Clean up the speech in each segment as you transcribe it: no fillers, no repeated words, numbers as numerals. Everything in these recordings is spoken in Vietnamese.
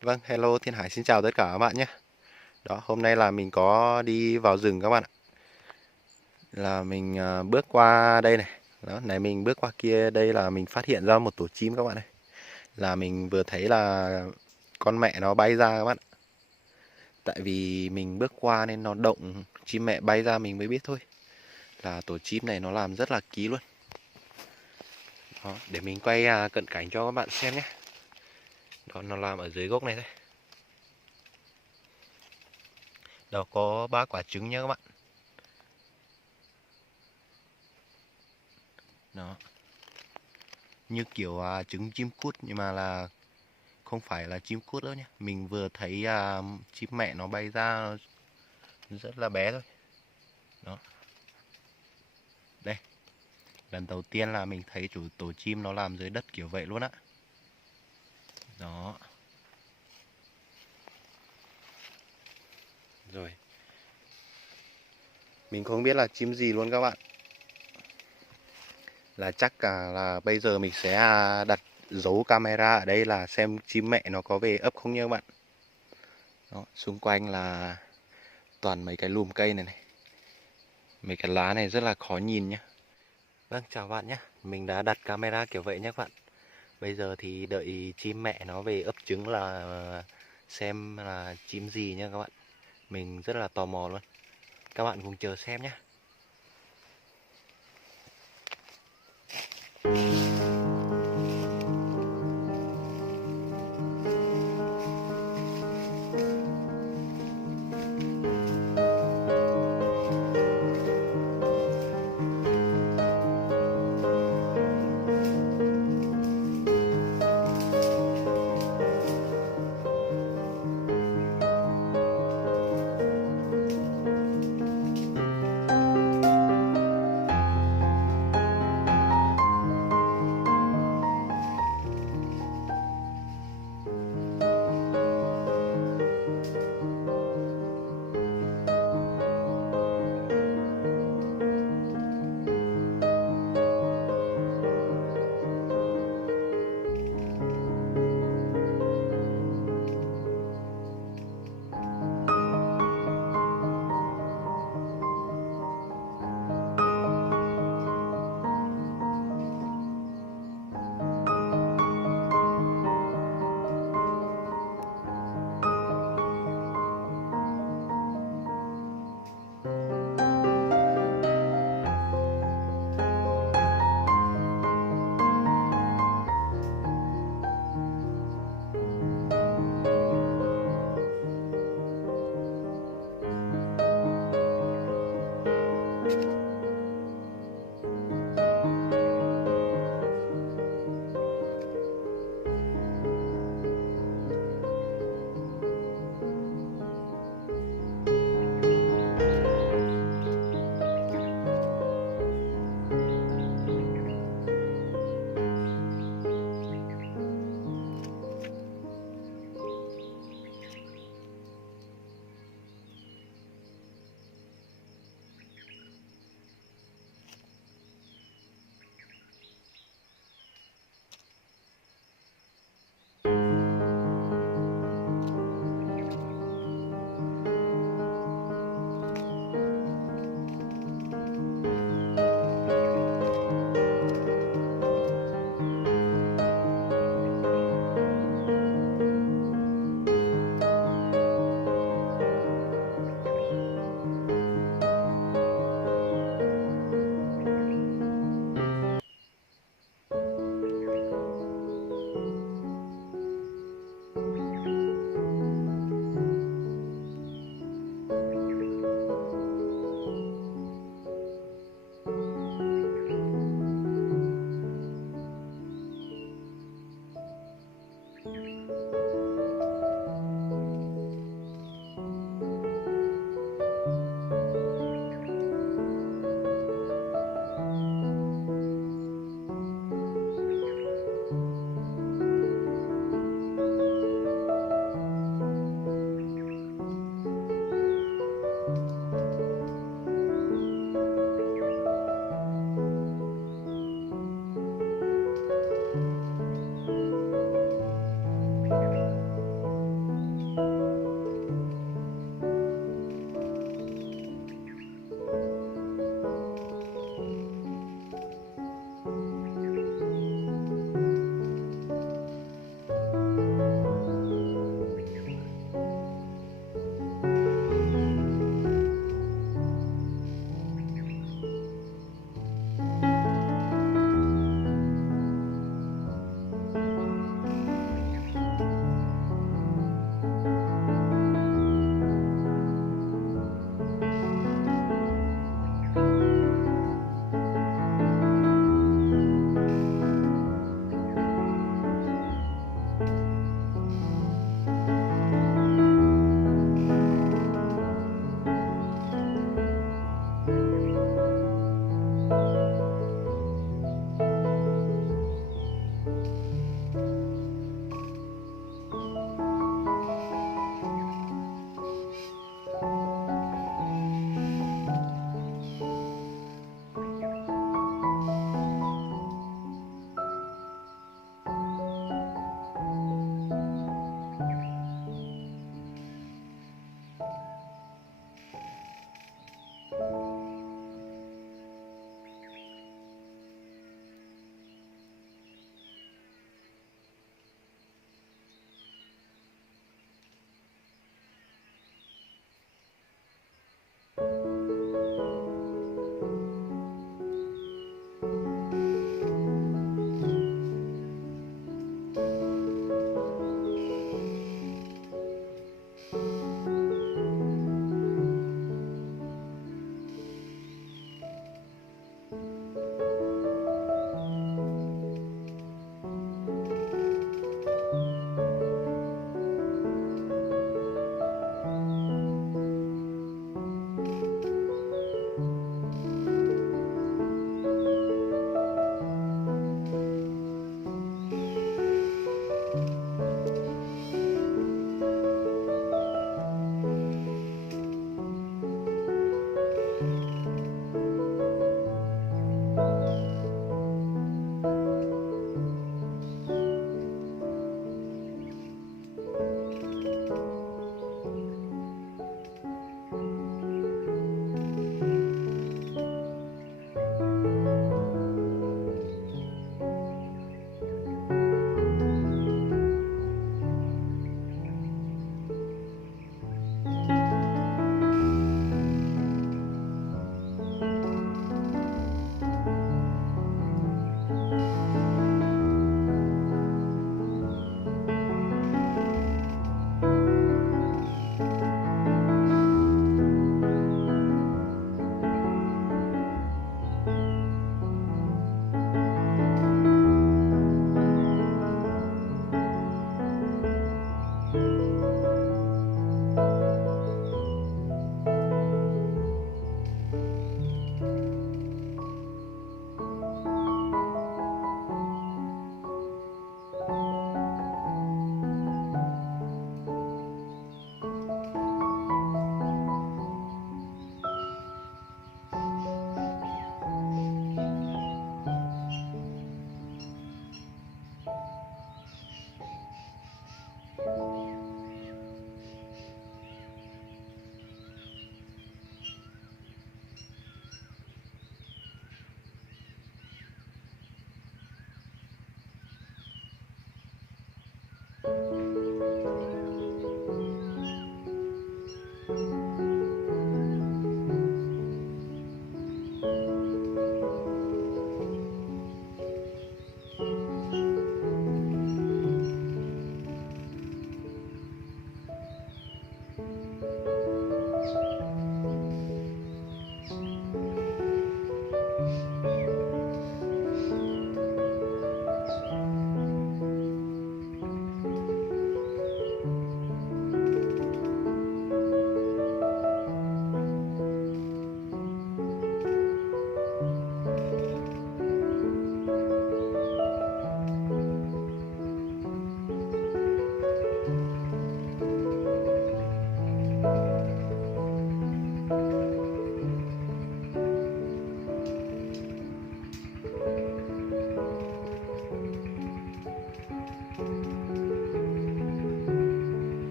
Vâng, hello Thiên Hải xin chào tất cả các bạn nhé. Đó, hôm nay là mình có đi vào rừng các bạn ạ. Là mình bước qua đây này. Đó, này mình bước qua kia đây là mình phát hiện ra một tổ chim các bạn này. Là mình vừa thấy là con mẹ nó bay ra các bạn. Tại vì mình bước qua nên nó động chim mẹ bay ra mình mới biết thôi. Là tổ chim này nó làm rất là kỹ luôn. Đó, để mình quay cận cảnh cho các bạn xem nhé. Đó, nó làm ở dưới gốc này đây. Đó có 3 quả trứng nhé các bạn. Đó, như kiểu trứng chim cút nhưng mà là không phải là chim cút đâu nhé. Mình vừa thấy chim mẹ nó bay ra rất là bé thôi. Đó, đây, lần đầu tiên là mình thấy tổ chim nó làm dưới đất kiểu vậy luôn á. Đó, rồi. Mình không biết là chim gì luôn các bạn. Là chắc cả là bây giờ mình sẽ đặt dấu camera ở đây là xem chim mẹ nó có về ấp không nhé các bạn. Đó, xung quanh là toàn mấy cái lùm cây này này. Mấy cái lá này rất là khó nhìn nhé. Vâng, chào bạn nhé. Mình đã đặt camera kiểu vậy nhé các bạn. Bây giờ thì đợi chim mẹ nó về ấp trứng là xem là chim gì nha các bạn. Mình rất là tò mò luôn. Các bạn cùng chờ xem nhé.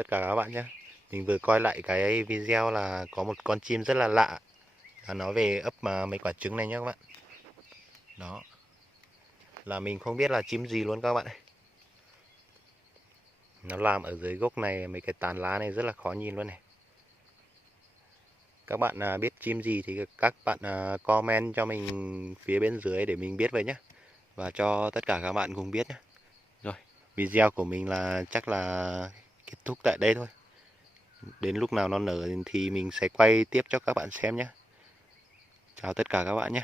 tất cả các bạn nhé. Mình vừa coi lại cái video là có một con chim rất là lạ, là nó về ấp mà mấy quả trứng này nhé các bạn. Đó, là mình không biết là chim gì luôn các bạn ơi. Nó làm ở dưới gốc này, mấy cái tán lá này rất là khó nhìn luôn này. Các bạn biết chim gì thì các bạn comment cho mình phía bên dưới để mình biết với nhé. Và cho tất cả các bạn cùng biết nhé. Rồi, video của mình là chắc là kết thúc tại đây thôi. Đến lúc nào nó nở thì mình sẽ quay tiếp cho các bạn xem nhé. Chào tất cả các bạn nhé.